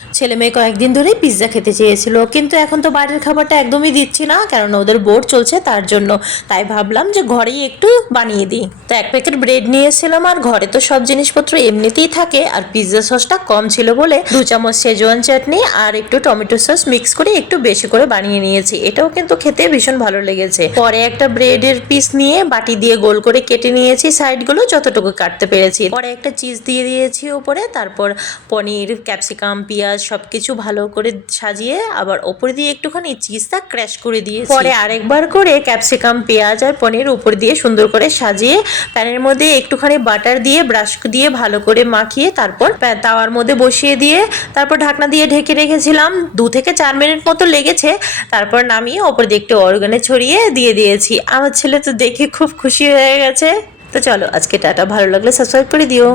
ছেলে মেয়ে কয়েকদিন ধরেই পিৎজা খেতে চেয়েছিল, কিন্তু এখন তো বাইরের খাবারটা একদমই দিচ্ছি না, কারণ ওদের বোর্ড চলছে তার জন্য। তাই ভাবলাম যে ঘরেই একটু বানিয়ে দিই। তো 1 প্যাকেট ব্রেড নিয়ে এসেছিলাম, আর ঘরে তো সব জিনিসপত্র এমনিতেই থাকে, আর পিৎজা সসটা কম ছিল বলে 2 চামচ সেজওয়ান চাটনি আর একটু টমেটো সস মিক্স করে একটু বেশি করে বানিয়ে নিয়েছি। এটাও কিন্তু খেতে ভীষণ ভালো লেগেছে। পরে একটা ব্রেডের পিস নিয়ে বাটি দিয়ে গোল করে কেটে নিয়েছি, সাইডগুলো যতটুকু কাটতে পেরেছি। পরে একটা চিজ দিয়ে দিয়েছি উপরে, তারপর পনির, ক্যাপসিকাম, পেঁয়াজ সবকিছু ভালো করে সাজিয়ে আবার ওপর দিয়ে একটুখানি চিজটা ক্র্যাশ করে দিয়েছি। পরে আরেকবার করে ক্যাপসিকাম, পেঁয়াজ আর পনির উপর দিয়ে সুন্দর করে সাজিয়ে প্যানের মধ্যে একটুখানি বাটার দিয়ে ব্রাশ দিয়ে ভালো করে মাখিয়ে তারপর তাওয়ার মধ্যে বসিয়ে দিয়ে তারপর ঢাকনা দিয়ে ঢেকে রেখেছিলাম। 2 থেকে 4 মিনিট মতো লেগেছে। তারপর নামিয়ে ওপর দিয়ে একটু অরিগানো ছড়িয়ে দিয়ে দিয়েছি। আমার ছেলে তো দেখে খুব খুশি হয়ে গেছে। তো চলো আজকে টাটা, ভালো লাগলে সাবস্ক্রাইব করে দিও।